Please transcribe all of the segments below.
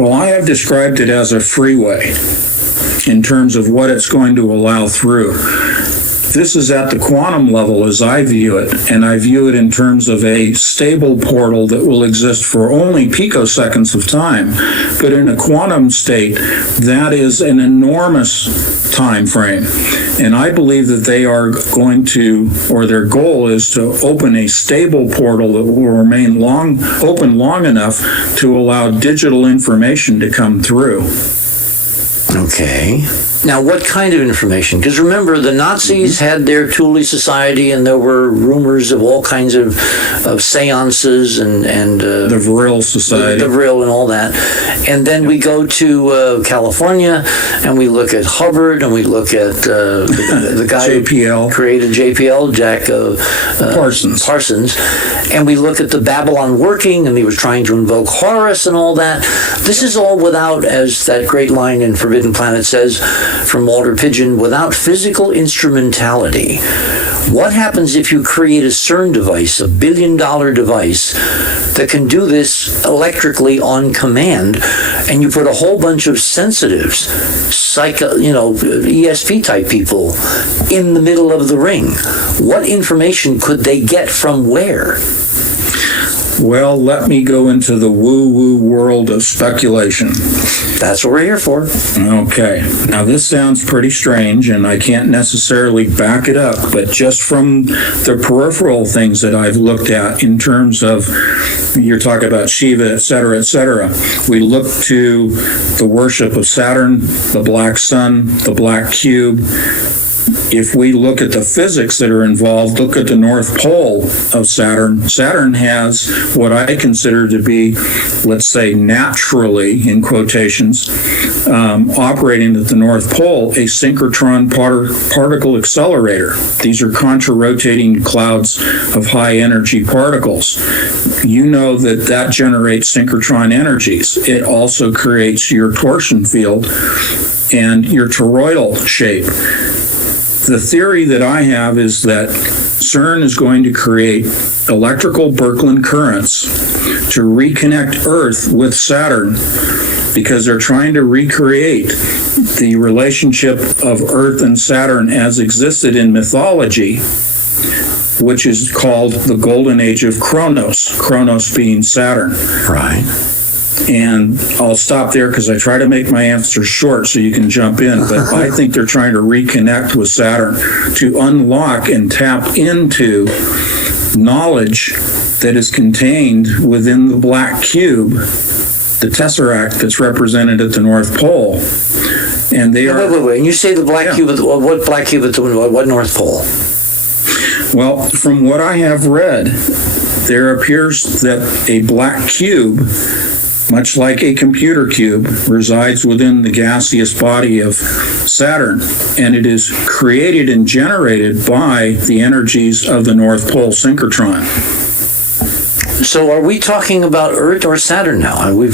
Well, I have described it as a freeway in terms of what it's going to allow through. This is at the quantum level as I view it, and I view it in terms of a stable portal that will exist for only picoseconds of time. But in a quantum state, that is an enormous time frame. And I believe that they are going to, or their goal is to open a stable portal that will remain open long enough to allow digital information to come through. Okay. Now, what kind of information? Because remember, the Nazis had their Thule Society, and there were rumors of all kinds of seances and the Vril Society. The Vril and all that. And then we go to California, and we look at Hubbard, and we look at the guy JPL. who created JPL, Jack Parsons. And we look at the Babylon working, and he was trying to invoke Horus and all that. This is all without, as that great line in Forbidden Planet says, from Walter Pidgeon, without physical instrumentality. What happens if you create a CERN device, a $1 billion device, that can do this electrically on command, and you put a whole bunch of sensitives, ESP type people in the middle of the ring? What information could they get from where? Well, let me go into the woo-woo world of speculation. That's what we're here for. Okay. Now, this sounds pretty strange, and I can't necessarily back it up, but just from the peripheral things that I've looked at in terms of, you're talking about Shiva, et cetera, we look to the worship of Saturn, the black sun, the black cube. If we look at the physics that are involved, look at the North Pole of Saturn. Saturn has what I consider to be, let's say, naturally, in quotations, operating at the North Pole, a synchrotron particle accelerator. These are contra-rotating clouds of high-energy particles. You know that generates synchrotron energies. It also creates your torsion field and your toroidal shape. The theory that I have is that CERN is going to create electrical Birkeland currents to reconnect Earth with Saturn, because they're trying to recreate the relationship of Earth and Saturn as existed in mythology, which is called the Golden Age of Kronos being Saturn. Right. And I'll stop there because I try to make my answer short so you can jump in. But I think they're trying to reconnect with Saturn to unlock and tap into knowledge that is contained within the black cube, the tesseract that's represented at the North Pole. And they are... Wait. And you say the black cube, what black cube at what North Pole? Well, from what I have read, there appears that a black cube, much like a computer cube, resides within the gaseous body of Saturn, and it is created and generated by the energies of the North Pole synchrotron. So are we talking about Earth or Saturn now? We're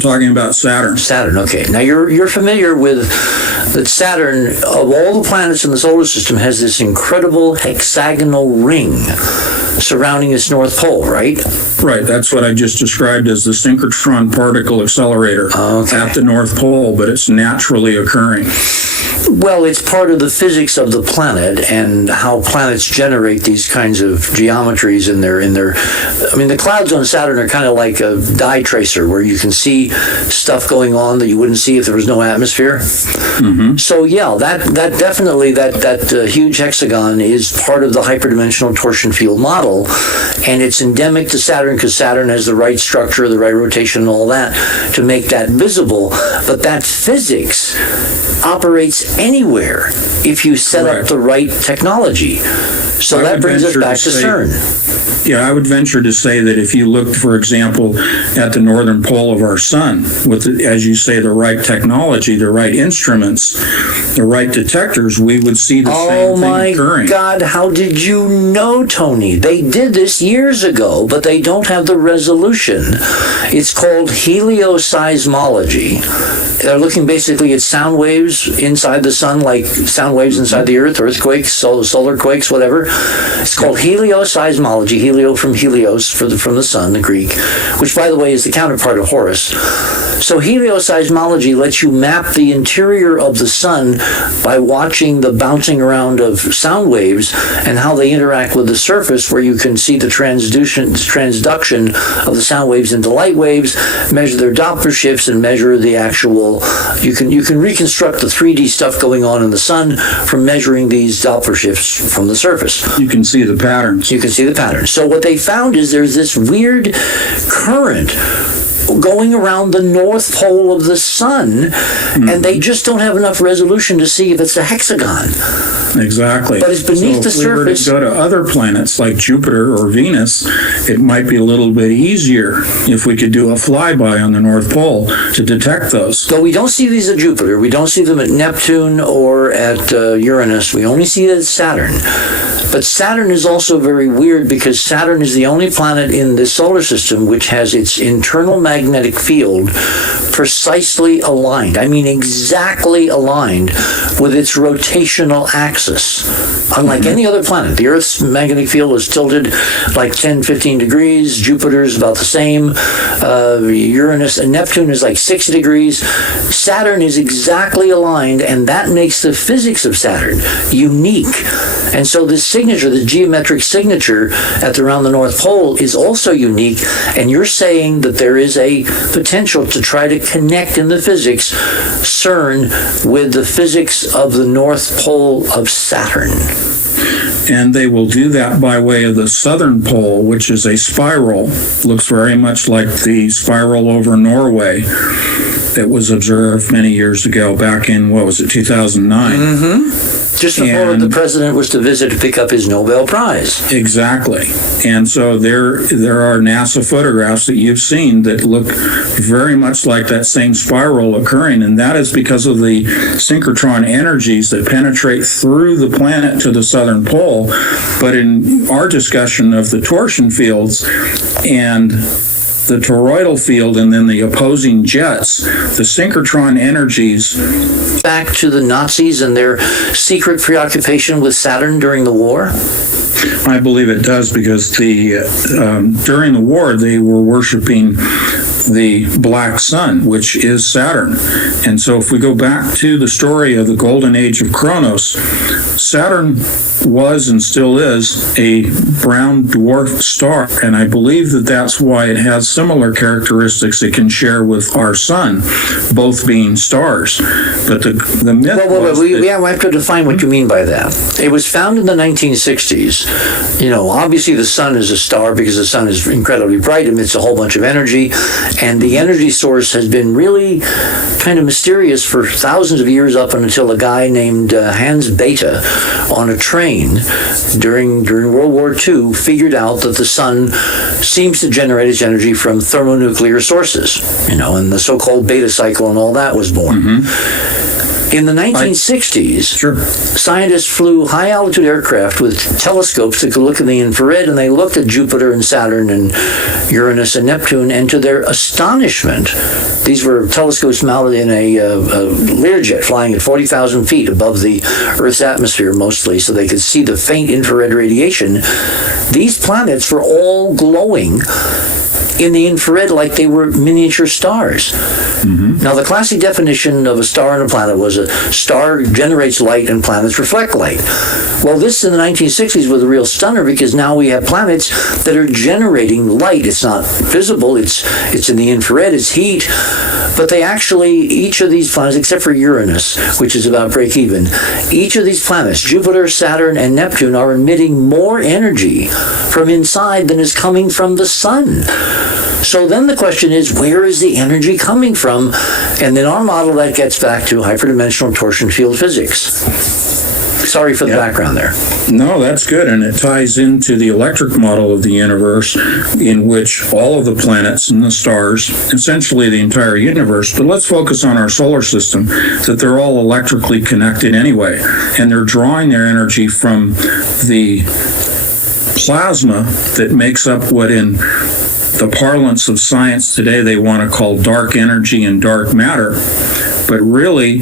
talking about Saturn. Saturn, okay. Now you're familiar with that Saturn, of all the planets in the solar system, has this incredible hexagonal ring surrounding its North Pole, right? Right, that's what I just described as the synchrotron particle accelerator at the North Pole, but it's naturally occurring. Well, it's part of the physics of the planet and how planets generate these kinds of geometries in their I mean, the clouds on Saturn are kind of like a dye tracer where you can see stuff going on that you wouldn't see if there was no atmosphere. Mm-hmm. So yeah, that definitely that huge hexagon is part of the hyperdimensional torsion field model, and it's endemic to Saturn because Saturn has the right structure, the right rotation, and all that to make that visible. But that physics operates anywhere if you set up the right technology. So that brings us back to CERN. Yeah, I would venture to say that if you looked, for example, at the northern pole of our sun, with, as you say, the right technology, the right instruments, the right detectors, we would see the same thing occurring. Oh my God, how did you know, Tony? They did this years ago, but they don't have the resolution. It's called helioseismology. They're looking basically at sound waves inside the sun, like sound waves inside the earth, earthquakes, solar quakes, whatever. It's called helioseismology. etymology, helio from helios, from the sun, the Greek, which, by the way, is the counterpart of Horus. So helioseismology lets you map the interior of the sun by watching the bouncing around of sound waves and how they interact with the surface, where you can see the transduction of the sound waves into light waves, measure their Doppler shifts, and measure the actual, you can reconstruct the 3D stuff going on in the sun from measuring these Doppler shifts from the surface. You can see the patterns. You can see the patterns. So what they found is there's this weird current going around the north pole of the sun, and they just don't have enough resolution to see if it's a hexagon. Exactly. But it's beneath the surface. If we were to go to other planets like Jupiter or Venus, it might be a little bit easier if we could do a flyby on the North Pole to detect those. So we don't see these at Jupiter. We don't see them at Neptune or at Uranus. We only see it at Saturn. But Saturn is also very weird because Saturn is the only planet in the solar system which has its internal magnetic field precisely aligned. I mean, exactly aligned with its rotational axis. Unlike any other planet, the Earth's magnetic field is tilted like 10, 15 degrees. Jupiter's about the same. Uranus and Neptune is like 60 degrees. Saturn is exactly aligned, and that makes the physics of Saturn unique. And so this signature, the geometric signature around the North Pole, is also unique. And you're saying that there is a potential to try to connect in the physics CERN with the physics of the North Pole of Saturn. And they will do that by way of the southern pole, which is a spiral. Looks very much like the spiral over Norway that was observed many years ago, back in, 2009? Just before the president was to visit to pick up his Nobel Prize. Exactly. And so there are NASA photographs that you've seen that look very much like that same spiral occurring, and that is because of the synchrotron energies that penetrate through the planet to the southern pole. But in our discussion of the torsion fields and the toroidal field and then the opposing jets, the synchrotron energies. Back to the Nazis and their secret preoccupation with Saturn during the war? I believe it does, because during the war they were worshiping the black sun, which is Saturn. And so if we go back to the story of the golden age of Kronos, Saturn was and still is a brown dwarf star, and I believe that that's why it has similar characteristics it can share with our sun, both being stars. But the myth we have to define what you mean by that. It was found in the 1960s. You know, obviously the sun is a star because the sun is incredibly bright, emits a whole bunch of energy, and the energy source has been really kind of mysterious for thousands of years, up until a guy named Hans Bethe on a train during World War II figured out that the sun seems to generate its energy from thermonuclear sources, and the so-called beta cycle and all that was born. In the 1960s, scientists flew high-altitude aircraft with telescopes that could look in the infrared, and they looked at Jupiter and Saturn and Uranus and Neptune, and to their astonishment, these were telescopes mounted in a Learjet flying at 40,000 feet above the Earth's atmosphere mostly, so they could see the faint infrared radiation. These planets were all glowing in the infrared like they were miniature stars. Now, the classic definition of a star and a planet was a star generates light and planets reflect light. Well, this in the 1960s was a real stunner, because now we have planets that are generating light. It's not visible, it's in the infrared, it's heat, but they actually, each of these planets, except for Uranus, which is about break even, each of these planets, Jupiter, Saturn, and Neptune, are emitting more energy from inside than is coming from the sun. So then the question is, where is the energy coming from? And in our model, that gets back to hyper-dimensional torsion field physics. Sorry for the background there. No, that's good, and it ties into the electric model of the universe, in which all of the planets and the stars, essentially the entire universe, but let's focus on our solar system, that they're all electrically connected anyway, and they're drawing their energy from the plasma that makes up what in the parlance of science today they want to call dark energy and dark matter. But really,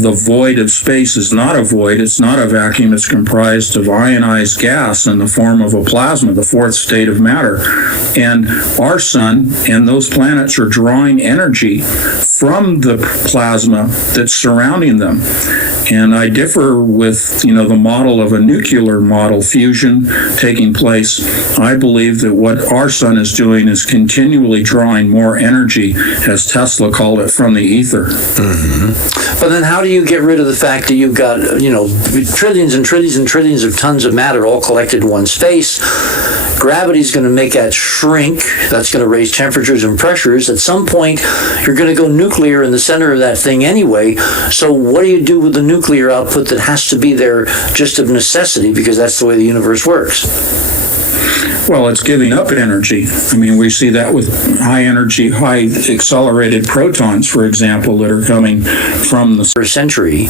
the void of space is not a void, it's not a vacuum, it's comprised of ionized gas in the form of a plasma, the fourth state of matter. And our sun and those planets are drawing energy from the plasma that's surrounding them. And I differ with, the model of a nuclear model, fusion taking place. I believe that what our sun is doing is continually drawing more energy, as Tesla called it, from the ether. Mm-hmm. But then how do you get rid of the fact that you've got, trillions and trillions and trillions of tons of matter all collected in one space? Gravity's going to make that shrink. That's going to raise temperatures and pressures. At some point, you're going to go nuclear in the center of that thing anyway. So what do you do with the nuclear output that has to be there just of necessity because that's the way the universe works? Well, it's giving up energy. We see that with high energy, high accelerated protons, for example, that are coming from the first century.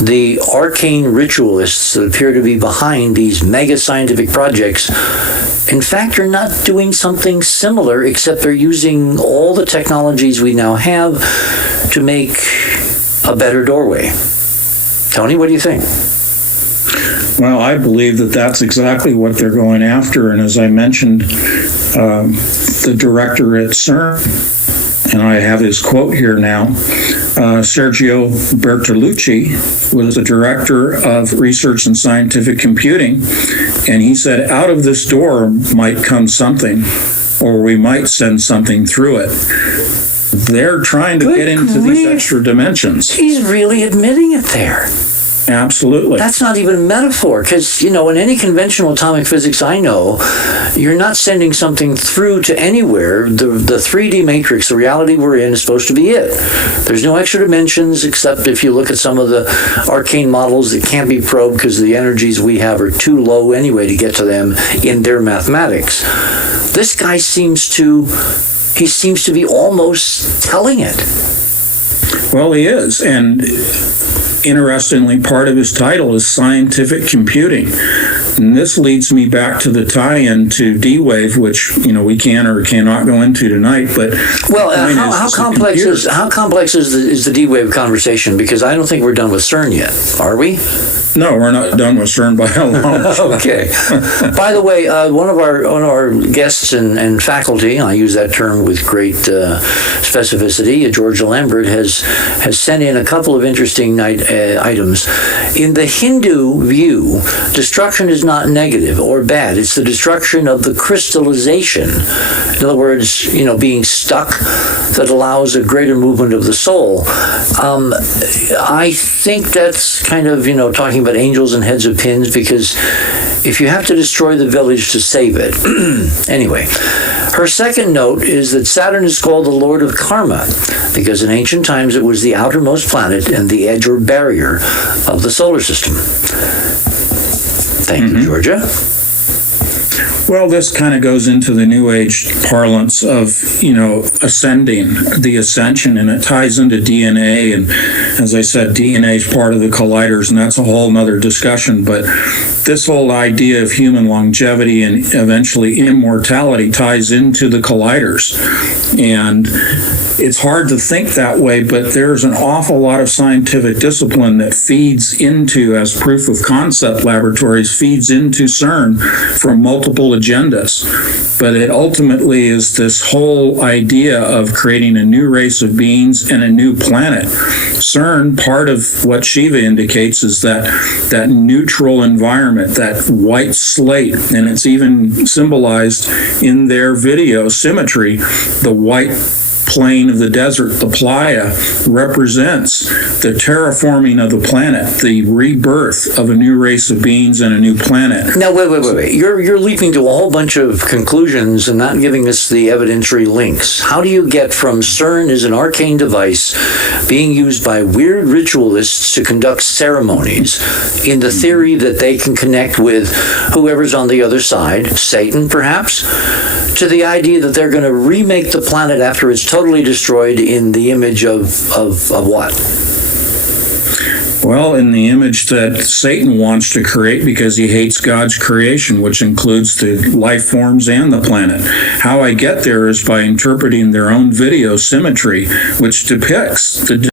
The arcane ritualists that appear to be behind these mega scientific projects, in fact, are not doing something similar, except they're using all the technologies we now have to make a better doorway. Tony, what do you think? Well, I believe that that's exactly what they're going after. And as I mentioned, the director at CERN, and I have his quote here now, Sergio Bertolucci was the director of research and scientific computing. And he said, out of this door might come something, or we might send something through it. They're trying to get into these extra dimensions. He's really admitting it there. Absolutely. That's not even a metaphor, because, in any conventional atomic physics I know, you're not sending something through to anywhere. The 3D matrix, the reality we're in, is supposed to be it. There's no extra dimensions, except if you look at some of the arcane models that can't be probed because the energies we have are too low anyway to get to them in their mathematics. This guy seems to be almost telling it. Well, he is, and interestingly, part of his title is scientific computing. And this leads me back to the tie-in to D-Wave, which, we can or cannot go into tonight. But how complex is the D-Wave conversation? Because I don't think we're done with CERN yet, are we? No, we're not done with CERN by a long shot. Okay. By the way, one of our guests and faculty, I use that term with great specificity, Georgia Lambert, has sent in a couple of interesting items. In the Hindu view, destruction is not negative or bad. It's the destruction of the crystallization. In other words, being stuck, that allows a greater movement of the soul. I think that's kind of, talking about angels and heads of pins, because if you have to destroy the village to save it. Anyway, her second note is that Saturn is called the Lord of Karma, because in ancient times it was the outermost planet and the edge or barrier of the solar system. Thank you, Georgia. Well, this kind of goes into the New Age parlance of, ascending, the ascension, and it ties into DNA. And as I said, DNA is part of the colliders, and that's a whole nother discussion. But this whole idea of human longevity and eventually immortality ties into the colliders. And it's hard to think that way, but there's an awful lot of scientific discipline that feeds into, as proof of concept laboratories, feeds into CERN from multiple agendas. But it ultimately is this whole idea of creating a new race of beings and a new planet. CERN, part of what Shiva indicates is that neutral environment, that white slate, and it's even symbolized in their video symmetry. The white plain of the desert, the playa, represents the terraforming of the planet, the rebirth of a new race of beings and a new planet. Now, wait. You're leaping to a whole bunch of conclusions and not giving us the evidentiary links. How do you get from CERN is an arcane device being used by weird ritualists to conduct ceremonies in the theory that they can connect with whoever's on the other side, Satan perhaps, to the idea that they're going to remake the planet after it's totally destroyed in the image of what? Well, in the image that Satan wants to create, because he hates God's creation, which includes the life forms and the planet. How I get there is by interpreting their own video symmetry, which depicts the